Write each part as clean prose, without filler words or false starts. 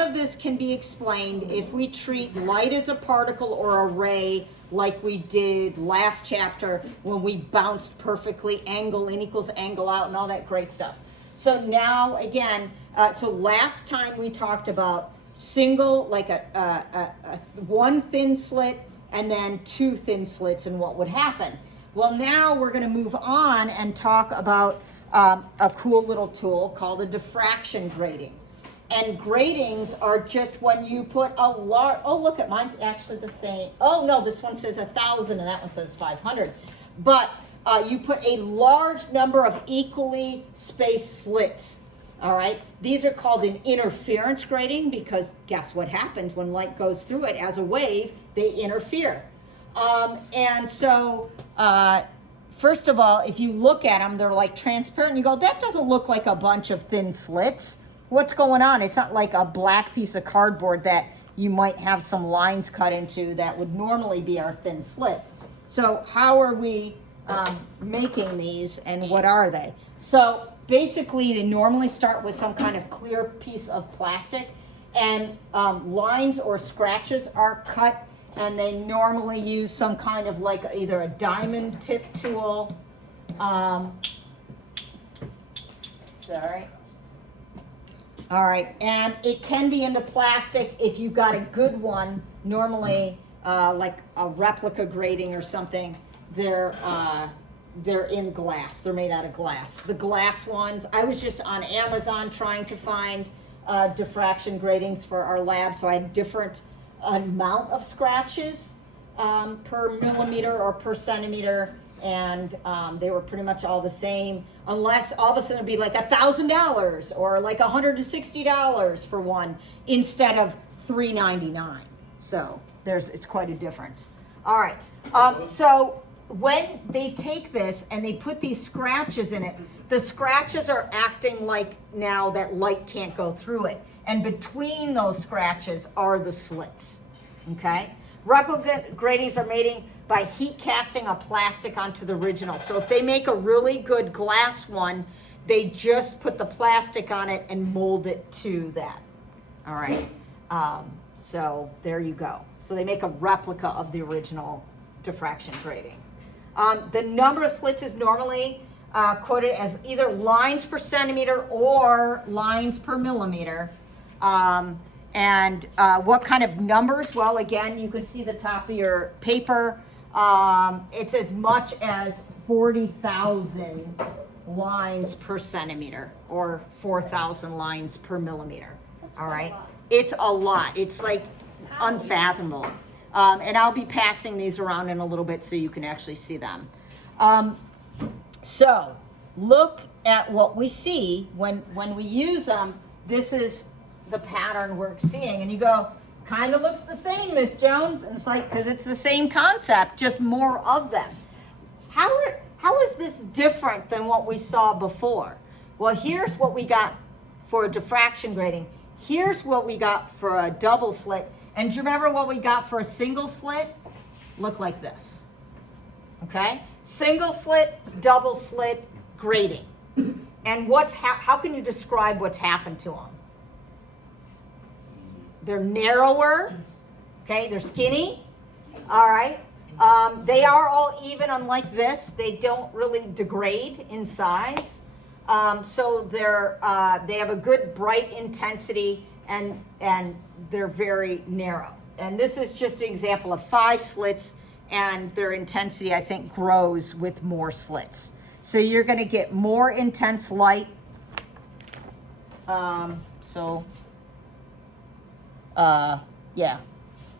none of this can be explained if we treat light as a particle or a ray like we did last chapter when we bounced perfectly, angle in equals angle out and all that great stuff. So now again, so last time we talked about single, like a one thin slit and then two thin slits and what would happen. Well, now we're going to move on and talk about a cool little tool called a diffraction grating. And gratings are just when you put a large, oh look, mine's actually the same. Oh no, this one says 1,000 and that one says 500. But you put a large number of equally spaced slits. All right, these are called an interference grating because guess what happens when light goes through it as a wave? They interfere. And so, first of all, if you look at them, they're like transparent. And you go, that doesn't look like a bunch of thin slits. What's going on? It's not like a black piece of cardboard that you might have some lines cut into that would normally be our thin slit. So how are we making these and what are they? So basically they normally start with some kind of clear piece of plastic and lines or scratches are cut and they normally use some kind of like either a diamond tip tool. Sorry. All right, and it can be into plastic if you got a good one, normally like a replica grating or something, they're in glass, they're made out of glass. The glass ones, I was just on Amazon trying to find diffraction gratings for our lab, so I had different amount of scratches per millimeter or per centimeter, and they were pretty much all the same, unless all of a sudden it'd be like $1,000 or like $160 for one instead of $3.99. So it's quite a difference. All right. So when they take this and they put these scratches in it, the scratches are acting like now that light can't go through it, and between those scratches are the slits. Okay. Replica gratings are made by heat casting a plastic onto the original. So if they make a really good glass one, they just put the plastic on it and mold it to that. All right. So there you go. So they make a replica of the original diffraction grating. The number of slits is normally quoted as either lines per centimeter or lines per millimeter. And what kind of numbers? Well, again, you can see the top of your paper. It's as much as 40,000 lines per centimeter or 4,000 lines per millimeter. All right. It's a lot. It's like unfathomable. And I'll be passing these around in a little bit so you can actually see them. So look at what we see when we use them. This is the pattern we're seeing, and you go, kind of looks the same, Miss Jones, and it's like, because it's the same concept, just more of them. How is this different than what we saw before? Well, here's what we got for a diffraction grating. Here's what we got for a double slit, and do you remember what we got for a single slit? Look like this. Okay, single slit, double slit, grating, and how can you describe what's happened to them? They're narrower, okay, they're skinny, all right. They are all even, unlike this, they don't really degrade in size. So they have a good bright intensity and they're very narrow. And this is just an example of 5 slits, and their intensity, I think, grows with more slits. So you're gonna get more intense light. Yeah,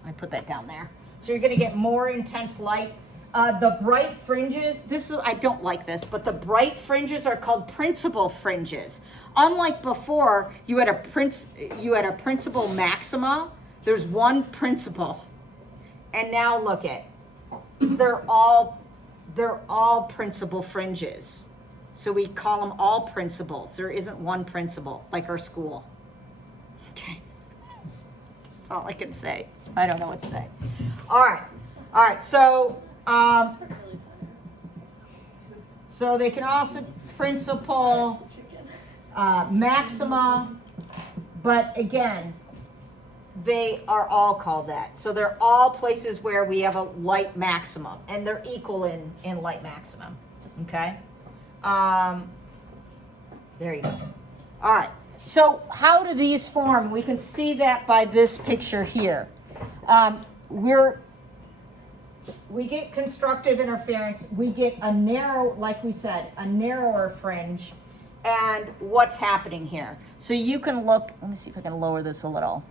I put that down there. So you're going to get more intense light. The bright fringes, I don't like this, but the bright fringes are called principal fringes. Unlike before, you had a principal maxima. There's one principal, and now look at, they're all principal fringes. So we call them all principals. There isn't one principal like our school. Okay. That's all I can say. I don't know what to say. All right. So they can also principal maxima, but again, they are all called that. So they're all places where we have a light maximum, and they're equal in light maximum, okay? There you go. All right, so how do these form? We can see that by this picture here. We get constructive interference, we get a narrow, like we said, a narrower fringe, and what's happening here. So you can look, let me see if I can lower this a little.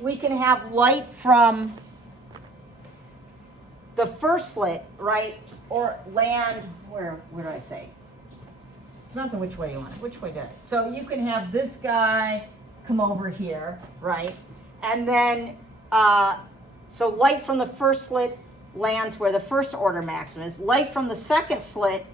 We can have light from the first slit, right, or land, where do I say? Depends on which way you want it, which way did it. So you can have this guy come over here, right, and then, so light from the first slit lands where the first order maximum is. Light from the second slit,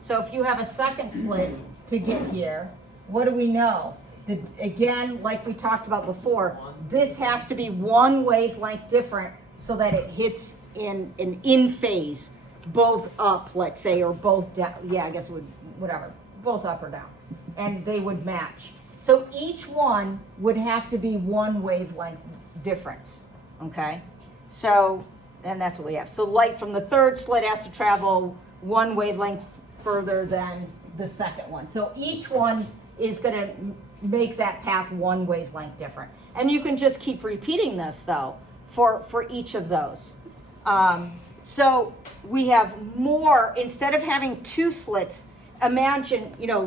so if you have a second slit to get here, what do we know? That, again, like we talked about before, this has to be one wavelength different so that it hits in phase, both up, let's say, or both down. Yeah, I guess it would, whatever, both up or down, and they would match. So each one would have to be one wavelength difference, okay? So, and that's what we have. So light from the third slit has to travel one wavelength further than the second one. So each one is going to make that path one wavelength different. And you can just keep repeating this, though, for each of those. So we have more, instead of having two slits, imagine,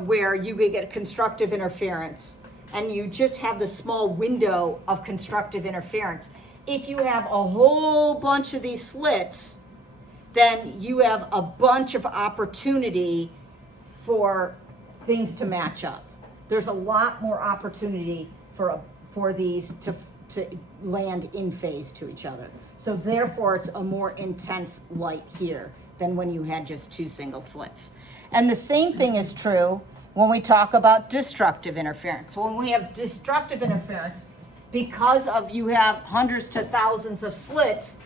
where you could get constructive interference, and you just have the small window of constructive interference. If you have a whole bunch of these slits, then you have a bunch of opportunity for things to match up. There's a lot more opportunity for these to land in phase to each other. So therefore, it's a more intense light here than when you had just two single slits. And the same thing is true when we talk about destructive interference. When we have destructive interference, because of you have hundreds to thousands of slits,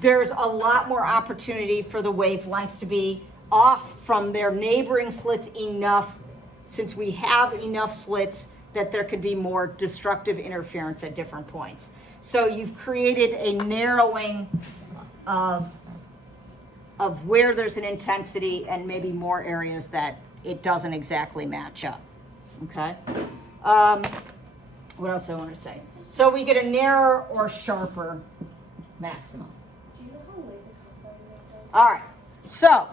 there's a lot more opportunity for the wavelengths to be off from their neighboring slits enough, since we have enough slits that there could be more destructive interference at different points. So you've created a narrowing of where there's an intensity and maybe more areas that it doesn't exactly match up, okay? What else do I want to say? So we get a narrower or sharper maximum. Do you know how late the comes out? All right, so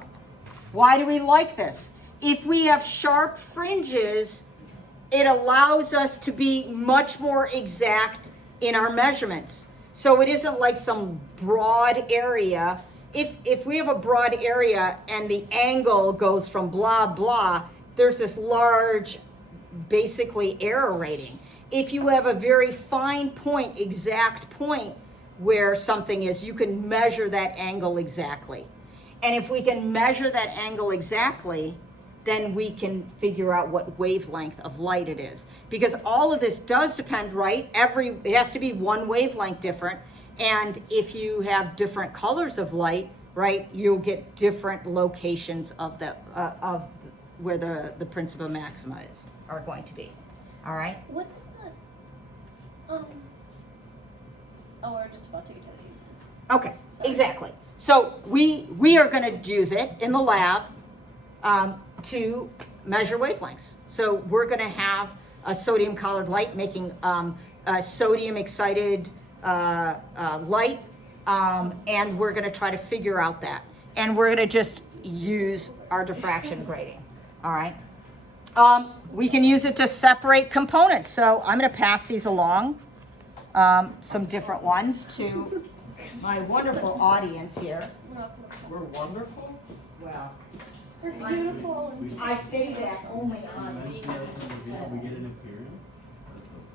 why do we like this? If we have sharp fringes, it allows us to be much more exact in our measurements. So it isn't like some broad area. If we have a broad area and the angle goes from blah, blah, there's this large, basically, error rating. If you have a very fine point, exact point where something is, you can measure that angle exactly. And if we can measure that angle exactly, then we can figure out what wavelength of light it is. Because all of this does depend, right? It has to be one wavelength different. And if you have different colors of light, right, you'll get different locations of where the principal maxima are going to be. All right? What does the we're just about to get to the uses. Okay, exactly. So we are going to use it in the lab to measure wavelengths. So we're going to have a sodium colored light making a sodium excited light, and we're going to try to figure out that. And we're going to just use our diffraction grating. All right. We can use it to separate components. So I'm going to pass these along, some different ones, to my wonderful audience here. We're wonderful? Well, We're beautiful. I say that only on the. We get an appearance?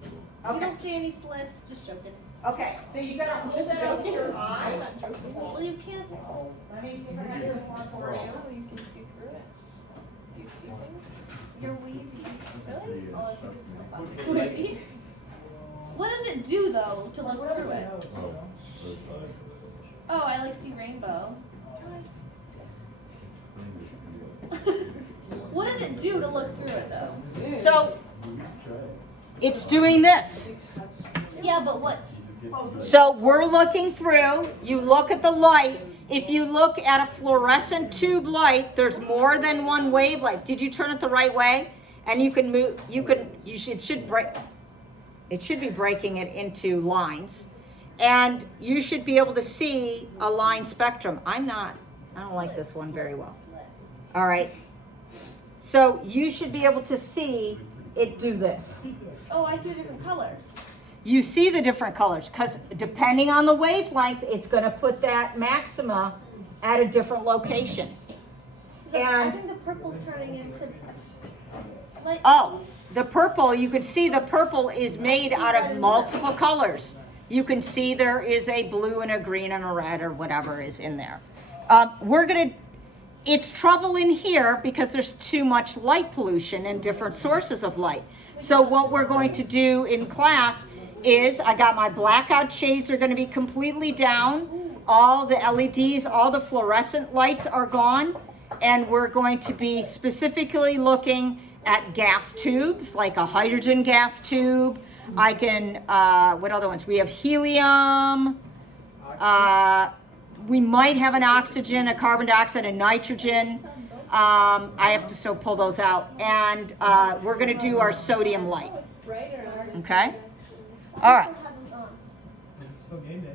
You Okay. don't see any slits, just joking. Okay, so you gotta hold Just that up to joking. your eye. I'm not joking. Well, you can't. Let me see if I can do the form for you. Oh, you can see through it. Do you see things? You're weavy. Really? Oh, I think it's wavy. What does it do though to look through it? Oh, I like see rainbow. What does it do to look through it though? So it's doing this. Yeah, but what? So we're looking through, you look at the light. If you look at a fluorescent tube light, there's more than one wavelength. Did you turn it the right way? And you can move, it should break, it should be breaking it into lines. And you should be able to see a line spectrum. I don't like this one very well. All right. So you should be able to see it do this. Oh, I see different colors. You see the different colors because depending on the wavelength, it's going to put that maxima at a different location. So I And think the purple's turning into like. oh, the purple, you can see the purple is made out of multiple colors. You can see there is a blue and a green and a red or whatever is in there. It's trouble in here because there's too much light pollution and different sources of light. So what we're going to do in class is I got my blackout shades are going to be completely down. All the LEDs, all the fluorescent lights are gone. And we're going to be specifically looking at gas tubes, like a hydrogen gas tube. I can, what other ones? We have helium. We might have an oxygen, a carbon dioxide, a nitrogen. I have to still pull those out. And we're going to do our sodium light. Okay? All right. Is it still game day?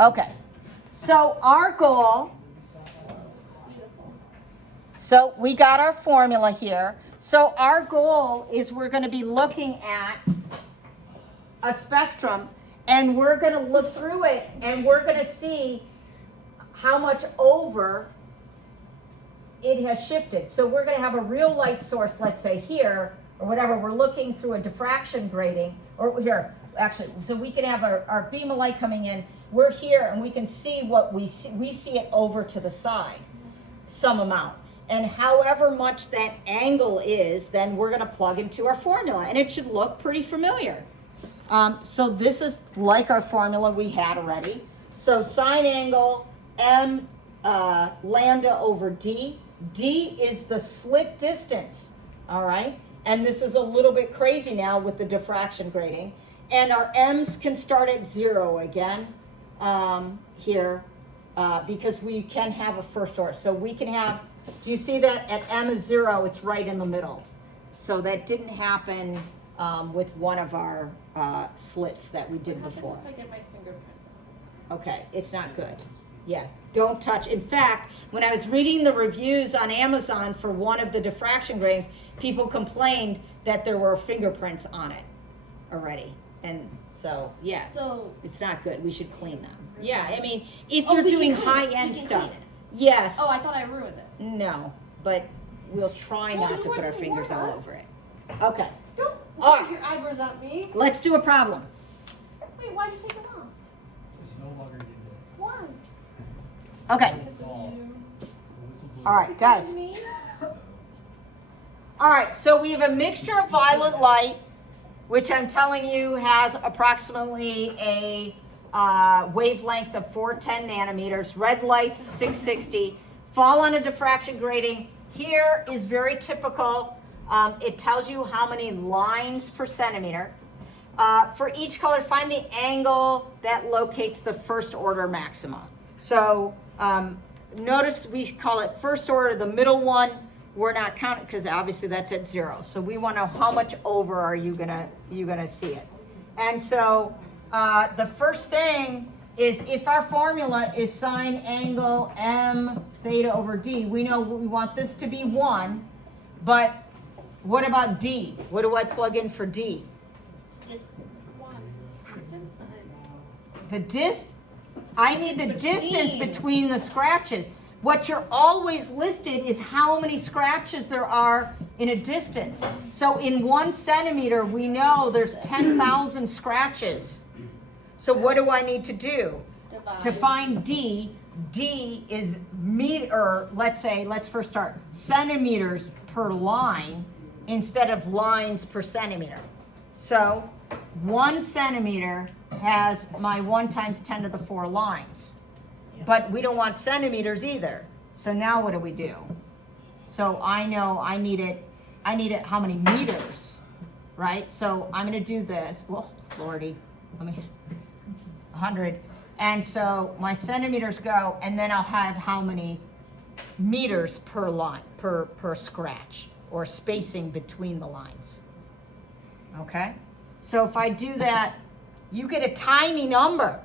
Okay. So our goal, so we got our formula here. So our goal is we're going to be looking at a spectrum and we're going to look through it and we're going to see how much over it has shifted. So we're going to have a real light source, let's say here or whatever. We're looking through a diffraction grating or here. Actually, so we can have our beam of light coming in. We're here and we can see what we see. We see it over to the side, some amount. And however much that angle is, then we're going to plug into our formula. And it should look pretty familiar. So this is like our formula we had already. So sine angle m lambda over d. D is the slit distance, all right? And this is a little bit crazy now with the diffraction grating. And our m's can start at 0 again here because we can have a first order. So we can have, do you see that at m is 0, it's right in the middle. So that didn't happen with one of our slits that we did before. What happens if I get my fingerprints on this? Okay, it's not good. Yeah, don't touch. In fact, when I was reading the reviews on Amazon for one of the diffraction gratings, people complained that there were fingerprints on it already. And so, yeah, So it's not good. We should clean them. Yeah, I mean, if Oh, you're we can doing clean it. We high-end can stuff, clean it. yes. oh, I thought I ruined it. No, but we'll try Well, not to you put our wouldn't fingers warn all us. over it. Okay, Don't All point right. your eyebrows at me. let's do a problem. Wait, why'd you take them off? It's no longer game day. Why? Okay, It's all the whistleblower. all right, guys. Me? All right, so we have a mixture of violet light, which I'm telling you has approximately a wavelength of 410 nanometers. Red light's 660. Fall on a diffraction grating. Here is very typical. It tells you how many lines per centimeter. For each color, find the angle that locates the first order maxima. So notice we call it first order. The middle one, we're not counting because obviously that's at 0. So we want to know how much over are you gonna see it. And so the first thing is if our formula is sine angle m theta over d, we know we want this to be 1. But what about d? What do I plug in for d? Just one. Distance. I need the distance between the scratches. What you're always listed is how many scratches there are in a distance. So in 1 centimeter, we know there's 10,000 scratches. So what do I need to do? Divide. To find D, D is meter, let's first start, centimeters per line instead of lines per centimeter. So 1 centimeter has my 1 times 10 to the 4 lines. But we don't want centimeters either. So now what do we do? So I know I need it how many meters, right? So I'm gonna do this. Well, Lordy, let me, 100. And so my centimeters go, and then I'll have how many meters per line, per scratch, or spacing between the lines. Okay? So if I do that, you get a tiny number,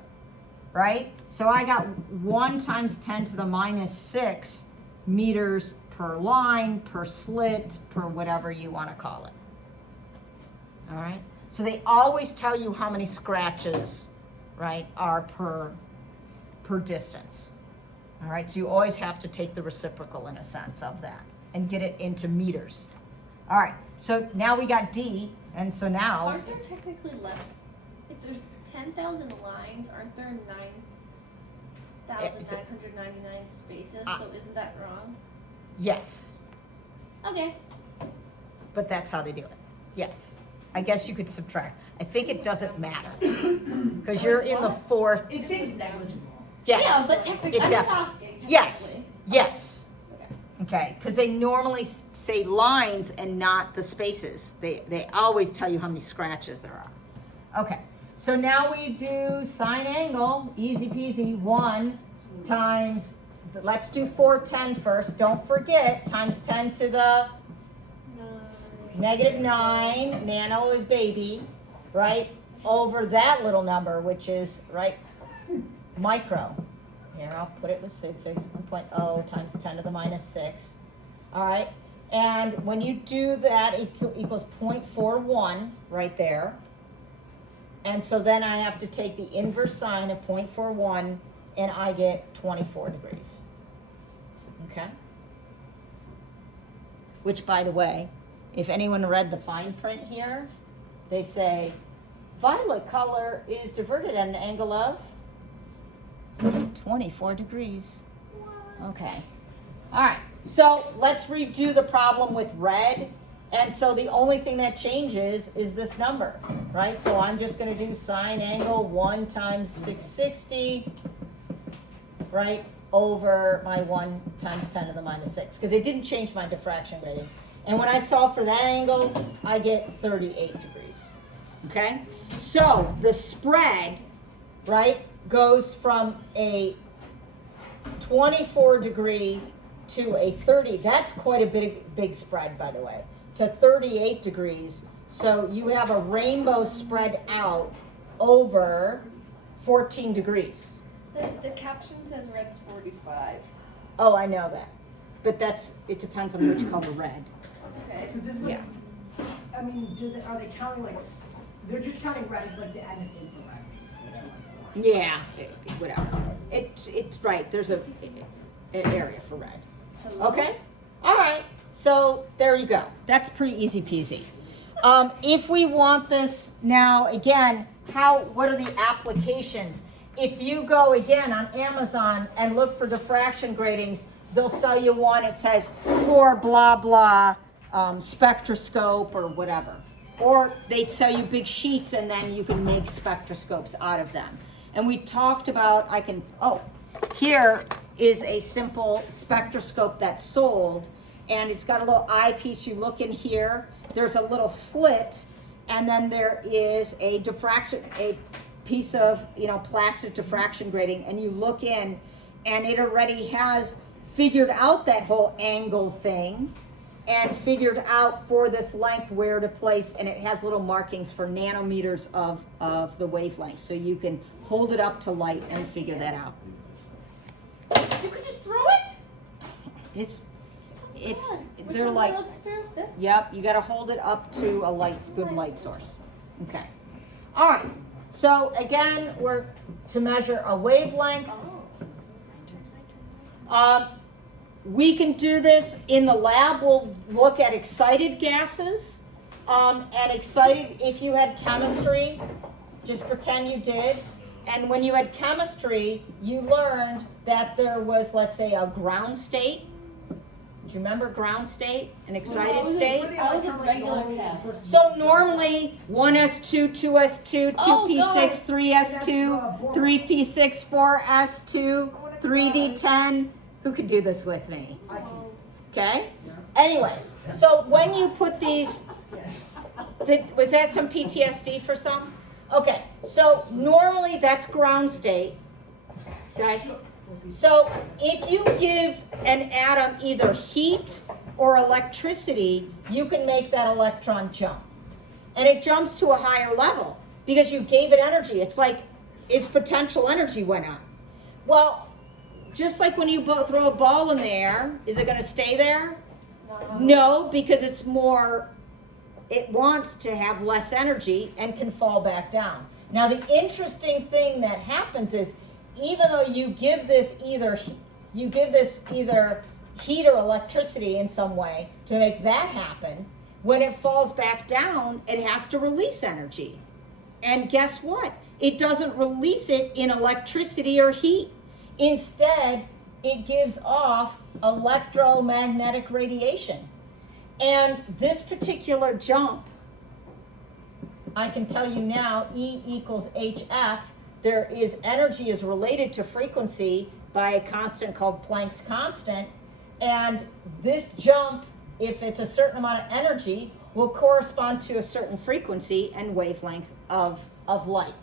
right? So I got 1 times 10 to the minus 6 meters per line, per slit, per whatever you want to call it. All right? So they always tell you how many scratches, right, are per distance. All right? So you always have to take the reciprocal in a sense of that and get it into meters. All right. So now we got D, and so now Aren't there technically less? If there's 10,000 lines, aren't there 9,999 spaces? So isn't that wrong? yes, Okay. but that's how they do it. Yes. I guess you could subtract. I think it doesn't matter because you're in the fourth. It seems negligible. Yes. Yeah, but technically, It I'm just defi- asking. Yes. Yes. Okay. Okay. Because they normally say lines and not the spaces. They always tell you how many scratches there are. Okay. So now we do sine angle. Easy peasy. 1 times. Let's do 410 first. Don't forget times 10 to the negative 9, nano is baby, right? Over that little number, which is, right, micro. Here, I'll put it with sig figs, 1.0 times 10 to the minus 6. All right? And when you do that, it equals 0.41 right there. And so then I have to take the inverse sine of 0.41, and I get 24 degrees. Okay? Which, by the way, if anyone read the fine print here, they say violet color is diverted at an angle of 24 degrees. Okay. All right. So let's redo the problem with red. And so the only thing that changes is this number, right? So I'm just going to do sine angle 1 times 660, right, over my 1 times 10 to the minus 6, because it didn't change my diffraction rating. And when I solve for that angle, I get 38 degrees. Okay? So the spread, right, goes from a 24 degree to a 30. That's quite a big spread, by the way, to 38 degrees. So you have a rainbow spread out over 14 degrees. The caption says red's 45. Oh, I know that. But it depends on which color red. Okay. Because this, like, I mean, are they counting like? They're just counting red as like the end of infrared, basically. Yeah, whatever. It's right. There's an area for red. Hello? Okay. All right. So there you go. That's pretty easy peasy. If we want this now, again, what are the applications? If you go again on Amazon and look for diffraction gratings, they'll sell you one. It says for blah blah spectroscope or whatever. Or they'd sell you big sheets and then you can make spectroscopes out of them. And we talked about, here is a simple spectroscope that's sold, and it's got a little eyepiece. You look in here, there's a little slit, and then there is a piece of, plastic diffraction grating, and you look in, and it already has figured out that whole angle thing, and figured out for this length where to place, and it has little markings for nanometers of the wavelength, so you can hold it up to light and figure that out. You could just throw it? It's Which they're one like, do I look through? This? yep, you gotta hold it up to a good light source. Okay. All right, so again, we're to measure a wavelength. We can do this in the lab. We'll look at excited gases. And excited, if you had chemistry, just pretend you did. And when you had chemistry, you learned that there was, let's say, a ground state. Do you remember ground state? An excited state? I was a regular cat. So normally 1s2, 2s2, 2p6, 3s2, 3p6, 4s2, 3d10. Who could do this with me? Okay? Anyways, so when you put these, was that some PTSD for some? Okay, so normally that's ground state, guys. So if you give an atom either heat or electricity, you can make that electron jump. And it jumps to a higher level because you gave it energy. It's like its potential energy went up. Well, just like when you throw a ball in the air, is it going to stay there? No, because it's more, it wants to have less energy and can fall back down. Now, the interesting thing that happens is, even though you give this either heat or electricity in some way to make that happen, when it falls back down, it has to release energy. And guess what? It doesn't release it in electricity or heat. Instead, it gives off electromagnetic radiation. And this particular jump, I can tell you now, E equals HF, there is energy is related to frequency by a constant called Planck's constant. And this jump, if it's a certain amount of energy, will correspond to a certain frequency and wavelength of light.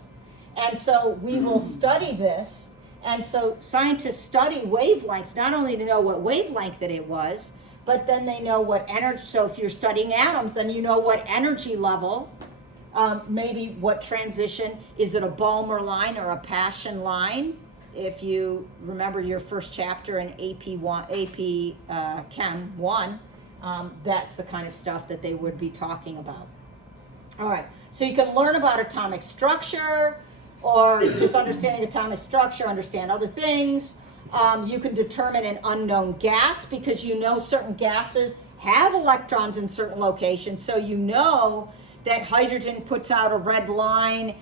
And so we will study this. And so scientists study wavelengths, not only to know what wavelength that it was, but then they know what energy. So if you're studying atoms, then you know what energy level, maybe what transition, is it a Balmer line or a Paschen line? If you remember your first chapter in AP Chem 1, that's the kind of stuff that they would be talking about. All right, so you can learn about atomic structure, or just understanding atomic structure, understand other things. You can determine an unknown gas because you know certain gases have electrons in certain locations. So you know that hydrogen puts out a red line,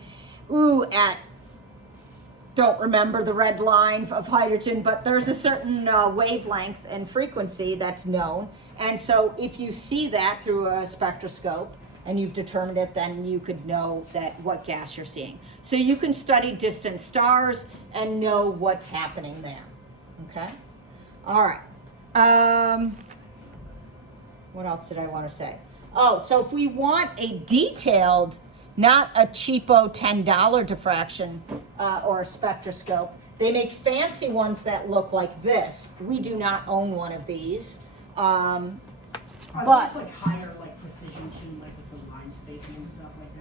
don't remember the red line of hydrogen, but there's a certain wavelength and frequency that's known. And so if you see that through a spectroscope and you've determined it, then you could know that what gas you're seeing. So you can study distant stars and know what's happening there. Okay? All right. What else did I want to say? Oh, so if we want a detailed, not a cheapo $10 diffraction or a spectroscope, they make fancy ones that look like this. We do not own one of these. Are But those like higher like precision too, like with the line spacing and stuff like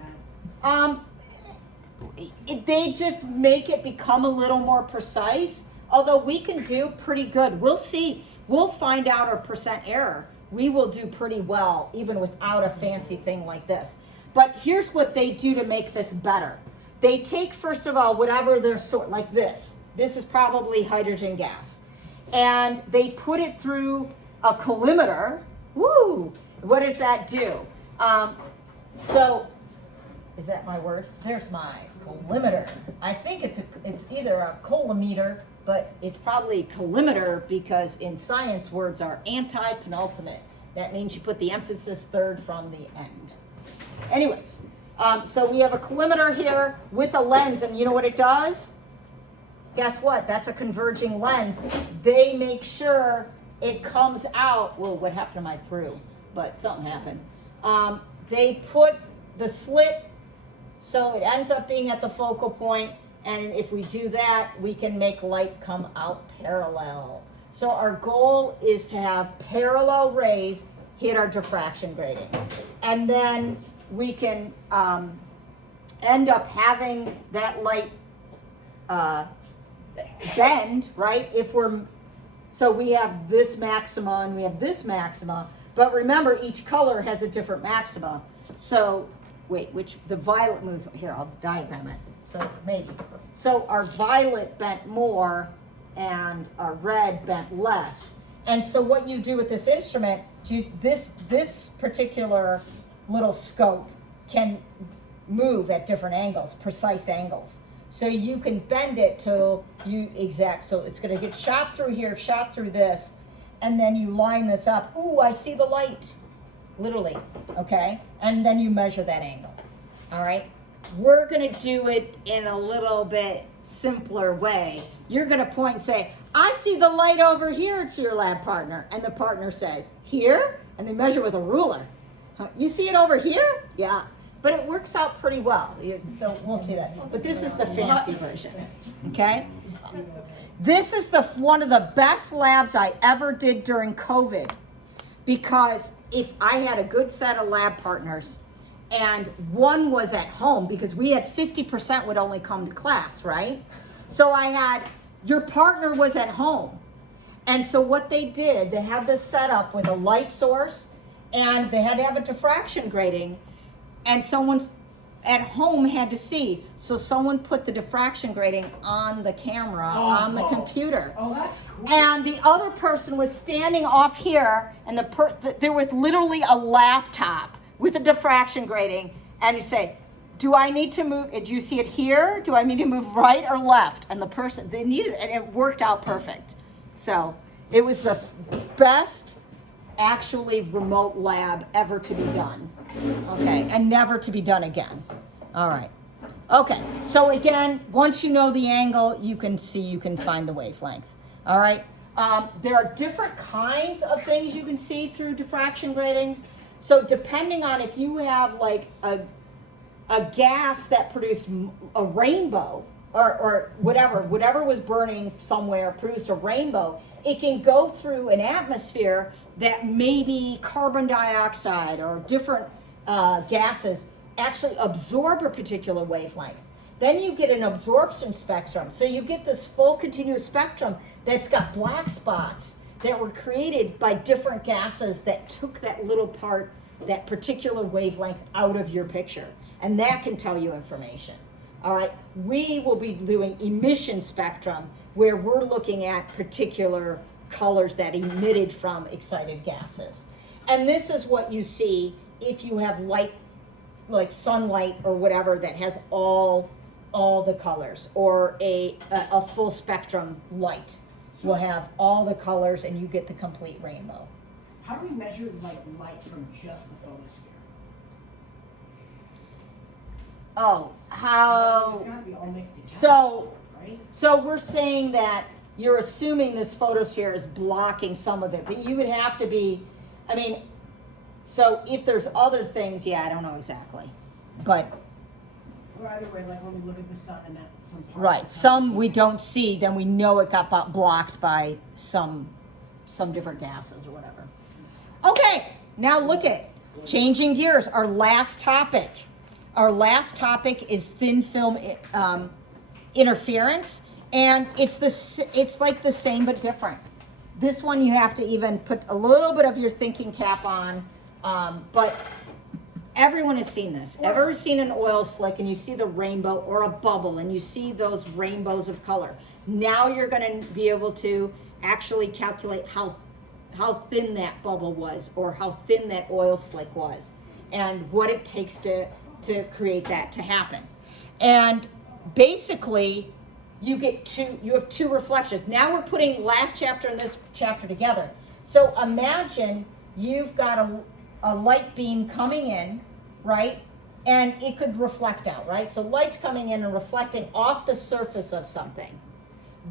that? They just make it become a little more precise, although we can do pretty good. We'll see. We'll find out our percent error. We will do pretty well even without a fancy thing like this. But here's what they do to make this better. They take, first of all, whatever they're sort, like this. This is probably hydrogen gas. And they put it through a collimator. Woo! What does that do? So, is that my word? There's my collimator. I think it's either a collimeter, but it's probably collimator because in science words are anti-penultimate. That means you put the emphasis third from the end. Anyways, so we have a collimator here with a lens, and you know what it does? Guess what? That's a converging lens. They make sure it comes out. Whoa, what happened to my through? But something happened. They put the slit so it ends up being at the focal point, and if we do that, we can make light come out parallel. So our goal is to have parallel rays hit our diffraction grating. And then we can end up having that light bend, right? So we have this maxima and we have this maxima, but remember each color has a different maxima. So, the violet moves, here, I'll diagram it. So maybe. So our violet bent more and our red bent less. And so what you do with this instrument, this particular little scope can move at different angles, precise angles. So you can bend it to so it's gonna get shot through here, shot through this, and then you line this up. Ooh, I see the light, literally, okay? And then you measure that angle, all right? We're gonna do it in a little bit simpler way. You're gonna point and say, I see the light over here to your lab partner. And the partner says, here? And they measure with a ruler. Huh, you see it over here? Yeah. but it works out pretty well. So we'll see that. But this is the fancy version, okay? This is one of the best labs I ever did during COVID, because if I had a good set of lab partners and one was at home, because we had 50% would only come to class, right? So I had, your partner was at home. And so what they did, they had this set up with a light source and they had to have a diffraction grating, and someone at home had to see. So someone put the diffraction grating on the camera, on the computer. Oh, that's cool. And the other person was standing off here, and there was literally a laptop with a diffraction grating, and you say, do I need to move, do you see it here? Do I need to move right or left? And the person, they needed it, and it worked out perfect. So it was the best actually remote lab ever to be done. Okay, and never to be done again. All right. Okay, so again, once you know the angle, you can find the wavelength. All right. There are different kinds of things you can see through diffraction gratings. So depending on if you have like a gas that produced a rainbow, or whatever was burning somewhere produced a rainbow, it can go through an atmosphere that maybe carbon dioxide or different gases actually absorb a particular wavelength. Then you get an absorption spectrum. So you get this full continuous spectrum that's got black spots that were created by different gases that took that little part, that particular wavelength out of your picture. And that can tell you information. All right, we will be doing emission spectrum, where we're looking at particular colors that emitted from excited gases. And this is what you see if you have light, like sunlight or whatever, that has all the colors, or a full spectrum light will have all the colors, and you get the complete rainbow. How do we measure like light from just the photosphere? Oh, how? It's gotta be all mixed together. So, right? so we're saying that you're assuming this photosphere is blocking some of it, but you would have to be, I mean, so if there's other things, yeah, I don't know exactly, but Or either way, like when we look at the sun and that some part of right, the sun some is- we don't see, then we know it got blocked by some different gases or whatever. Okay, now look at changing gears. Our last topic. Our last topic is thin film interference, and it's like the same but different. This one you have to even put a little bit of your thinking cap on, but everyone has seen this. Ever seen an oil slick and you see the rainbow, or a bubble and you see those rainbows of color? Now you're going to be able to actually calculate how thin that bubble was, or how thin that oil slick was, and what it takes to create that to happen. And basically you have two reflections. Now we're putting last chapter and this chapter together. So imagine you've got a light beam coming in, right? And it could reflect out, right? So light's coming in and reflecting off the surface of something.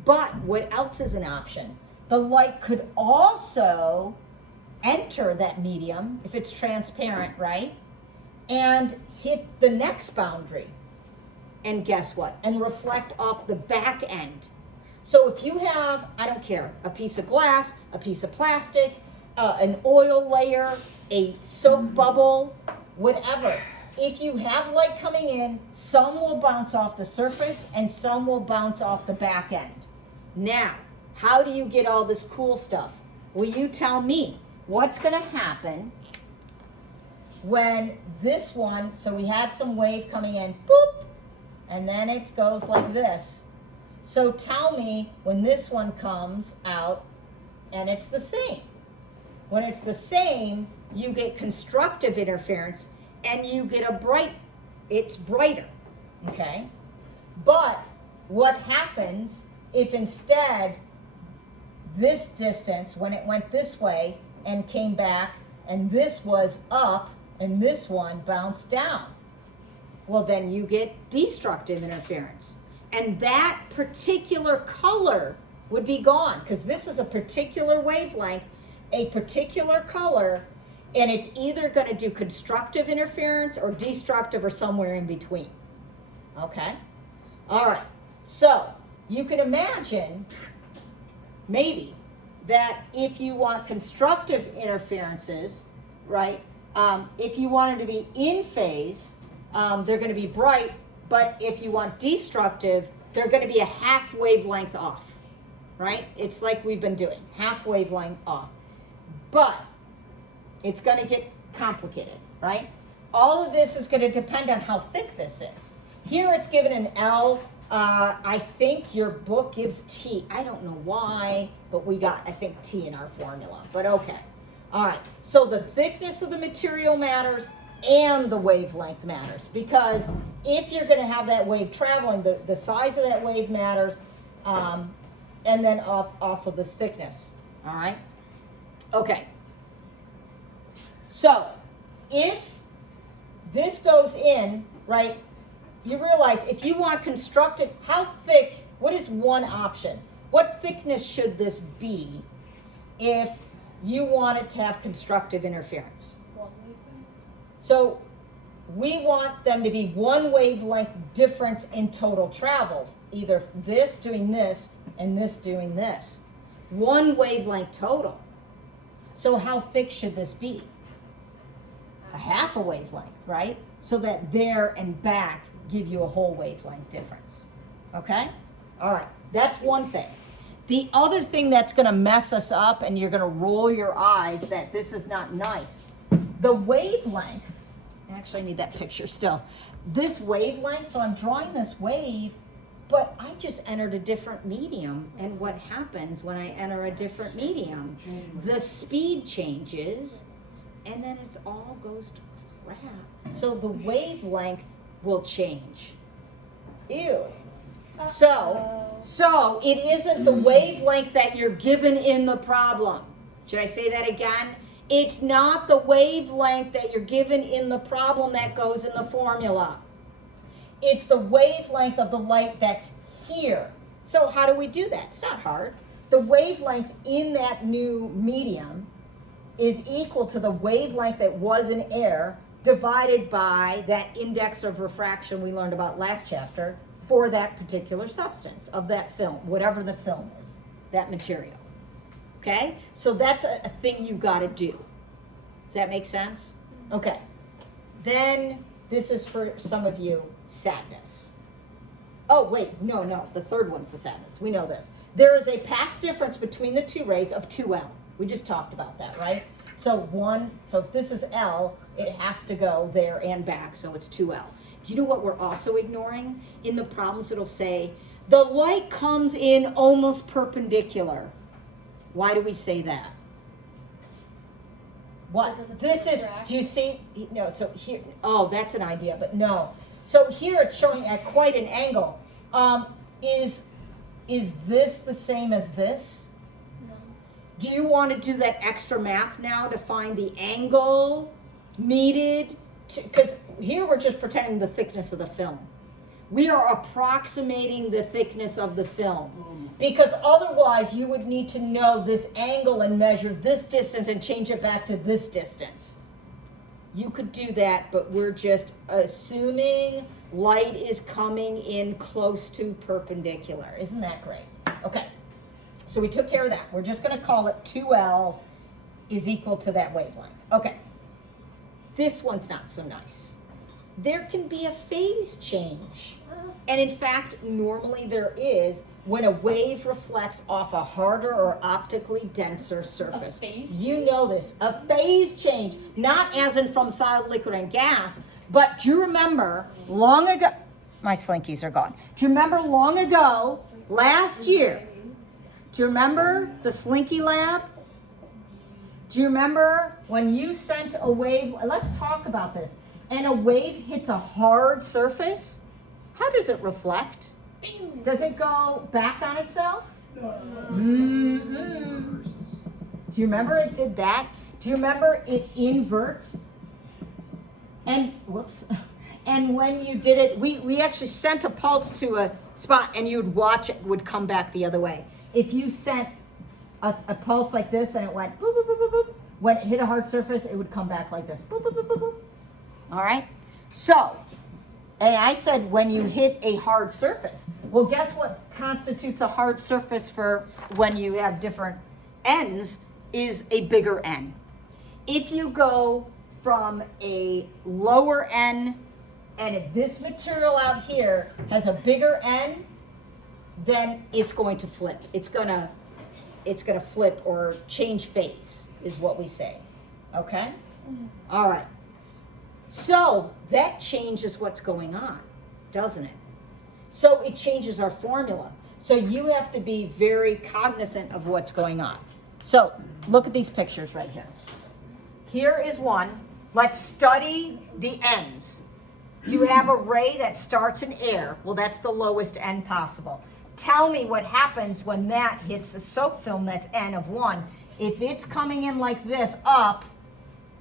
But what else is an option? The light could also enter that medium, if it's transparent, right? And hit the next boundary. And guess what? And reflect off the back end. So if you have, I don't care, a piece of glass, a piece of plastic, an oil layer, a soap bubble, whatever, if you have light coming in, some will bounce off the surface and some will bounce off the back end. Now, how do you get all this cool stuff? Well, you tell me what's going to happen when this one, so we had some wave coming in, boop, and then it goes like this. So tell me when this one comes out and it's the same. When it's the same, you get constructive interference and you get it's brighter, okay? But what happens if instead this distance, when it went this way and came back, and this was up and this one bounced down? Well, then you get destructive interference. And that particular color would be gone, because this is a particular wavelength, a particular color, And it's either going to do constructive interference or destructive or somewhere in between. Okay? All right. So you can imagine, maybe, that if you want constructive interferences, right, if you want them to be in phase, they're going to be bright, but if you want destructive, they're going to be a half wavelength off, right? It's like we've been doing, half wavelength off. But it's going to get complicated, right? All of this is going to depend on how thick this is. Here it's given an L. I think your book gives T. I don't know why, but we got, I think, T in our formula. But okay. All right. So the thickness of the material matters and the wavelength matters. Because if you're going to have that wave traveling, the size of that wave matters. And then also this thickness. All right? Okay. So if this goes in, right, you realize if you want constructive, how thick, what is one option? What thickness should this be if you want it to have constructive interference? So we want them to be one wavelength difference in total travel, either this doing this and this doing this. One wavelength total. So how thick should this be? A half a wavelength, right? So that there and back give you a whole wavelength difference. Okay? All right. That's one thing. The other thing that's going to mess us up, and you're going to roll your eyes that this is not nice, the wavelength, actually I need that picture still. This wavelength, so I'm drawing this wave, but I just entered a different medium, and what happens when I enter a different medium? The speed changes, and then it's all goes to crap. So the wavelength will change. Ew. So it isn't the wavelength that you're given in the problem. Should I say that again? It's not the wavelength that you're given in the problem that goes in the formula. It's the wavelength of the light that's here. So how do we do that? It's not hard. The wavelength in that new medium is equal to the wavelength that was in air divided by that index of refraction we learned about last chapter for that particular substance of that film, whatever the film is, that material. Okay? So that's a thing you got to do. Does that make sense? Okay. Then this is for some of you, sadness. Oh, wait, no, the third one's the sadness. We know this. There is a path difference between the two rays of 2L. We just talked about that, right? So if this is L, it has to go there and back, so it's 2L. Do you know what we're also ignoring? In the problems it'll say, the light comes in almost perpendicular. Why do we say that? What? This is, do you see? No, so here, oh, that's an idea, but no. So here it's showing at quite an angle. Is this the same as this? No. Do you want to do that extra math now to find the angle needed? Because here we're just pretending the thickness of the film. We are approximating the thickness of the film. Because otherwise you would need to know this angle and measure this distance and change it back to this distance. You could do that, but we're just assuming light is coming in close to perpendicular. Isn't that great? Okay, so we took care of that. We're just going to call it 2L is equal to that wavelength. Okay, this one's not so nice. There can be a phase change. And in fact, normally there is when a wave reflects off a harder or optically denser surface. You know this, a phase change, not as in from solid, liquid, and gas, but do you remember long ago, my slinkies are gone. Do you remember long ago, last year, do you remember the Slinky Lab? Do you remember when you sent a wave, let's talk about this, and a wave hits a hard surface? How does it reflect? Does it go back on itself? Mm-mm. Do you remember it did that? Do you remember it inverts? And, whoops. And when you did it, we actually sent a pulse to a spot and you'd watch it would come back the other way. If you sent a pulse like this and it went boop, boop, boop, boop, boop, When it hit a hard surface, it would come back like this. Boop, boop, boop, boop, boop. All right? So, and I said when you hit a hard surface. Well, guess what constitutes a hard surface for when you have different ends is a bigger N. If you go from a lower N, and if this material out here has a bigger N, then it's going to flip. It's gonna flip or change phase is what we say. Okay? All right. So that changes what's going on, doesn't it? So it changes our formula. So you have to be very cognizant of what's going on. So look at these pictures right here. Here is one. Let's study the ends. You have a ray that starts in air. Well, that's the lowest N possible. Tell me what happens when that hits a soap film that's N of 1. If it's coming in like this, up,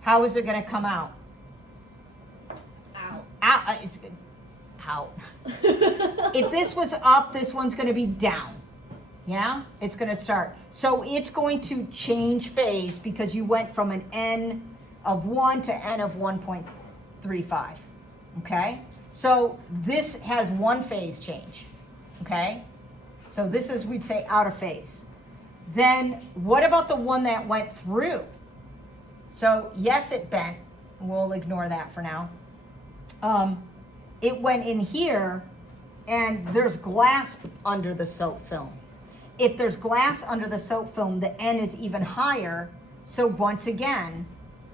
how is it going to come out? Out. It's good. Out. If this was up, this one's going to be down. Yeah? It's going to start. So it's going to change phase because you went from an N of 1 to N of 1.35. Okay? So this has one phase change. Okay? So this is, we'd say, out of phase. Then what about the one that went through? So yes, it bent. We'll ignore that for now. It went in here, and there's glass under the soap film. If there's glass under the soap film, the N is even higher. So once again,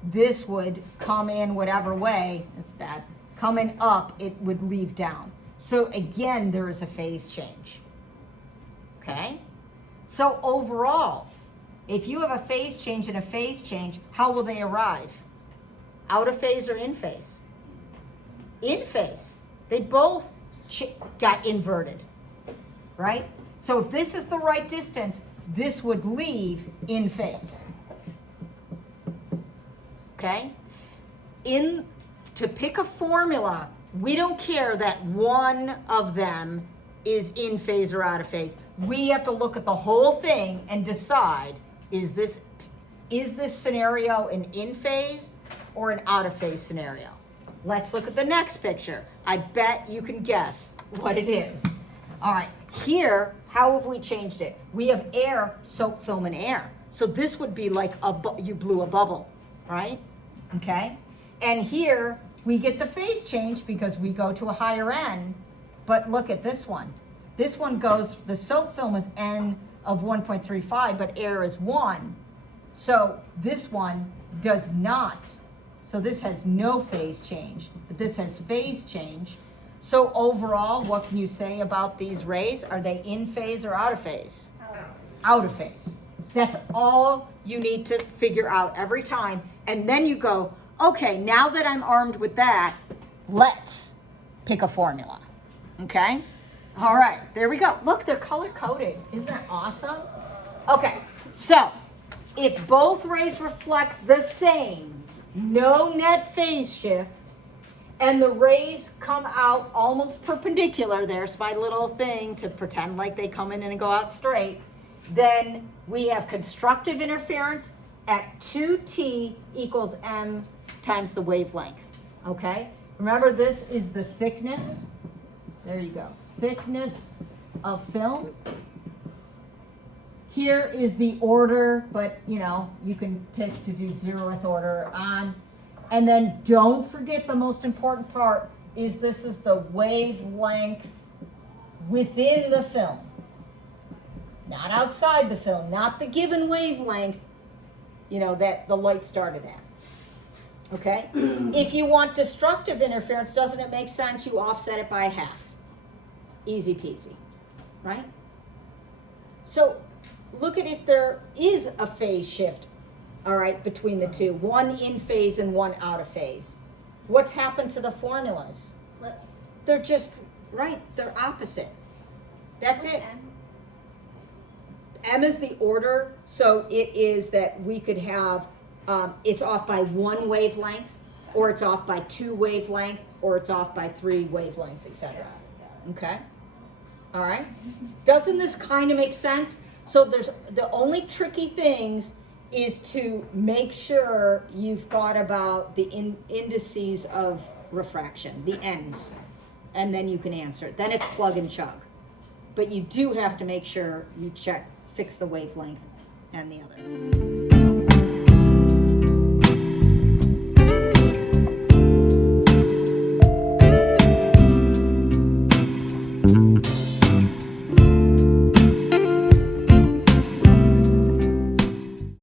this would come in whatever way. It's bad. Coming up, it would leave down. So again, there is a phase change. Okay? So overall, if you have a phase change and a phase change, how will they arrive? Out of phase or in phase? In phase. They both got inverted, right? So if this is the right distance, this would leave in phase. Okay? To pick a formula, we don't care that one of them is in phase or out of phase. We have to look at the whole thing and decide, is this scenario an in phase or an out of phase scenario? Let's look at the next picture. I bet you can guess what it is. All right, here, how have we changed it? We have air, soap film, and air. So this would be like you blew a bubble, right? Okay? And here, we get the phase change because we go to a higher N, but look at this one. This one goes, the soap film is N of 1.35, but air is 1. So this one does not. So this has no phase change, but this has phase change. So overall, what can you say about these rays? Are they in phase or out of phase? Out of phase. That's all you need to figure out every time. And then you go, okay, now that I'm armed with that, let's pick a formula. Okay? All right, there we go. Look, they're color-coded. Isn't that awesome? Okay, so if both rays reflect the same, no net phase shift, and the rays come out almost perpendicular, there's my little thing to pretend like they come in and go out straight, then we have constructive interference at 2t equals m times the wavelength, okay? Remember, this is the thickness. There you go. Thickness of film. Here is the order, but you know, you can pick to do 0th order on. And then don't forget the most important part is this is the wavelength within the film. Not outside the film, not the given wavelength, you know, that the light started at. Okay? If you want destructive interference, doesn't it make sense? You offset it by half. Easy peasy, right? So look at if there is a phase shift, all right, between the two. One in phase and one out of phase. What's happened to the formulas? Flip. They're just, right, they're opposite. That's it. M is the order, so it is that we could have, it's off by 1 wavelength, or it's off by 2 wavelength, or it's off by 3 wavelengths, etc. Okay? All right? Doesn't this kind of make sense? So there's the only tricky things is to make sure you've thought about the indices of refraction, the ends, and then you can answer it. Then it's plug and chug. But you do have to make sure you fix the wavelength and the other.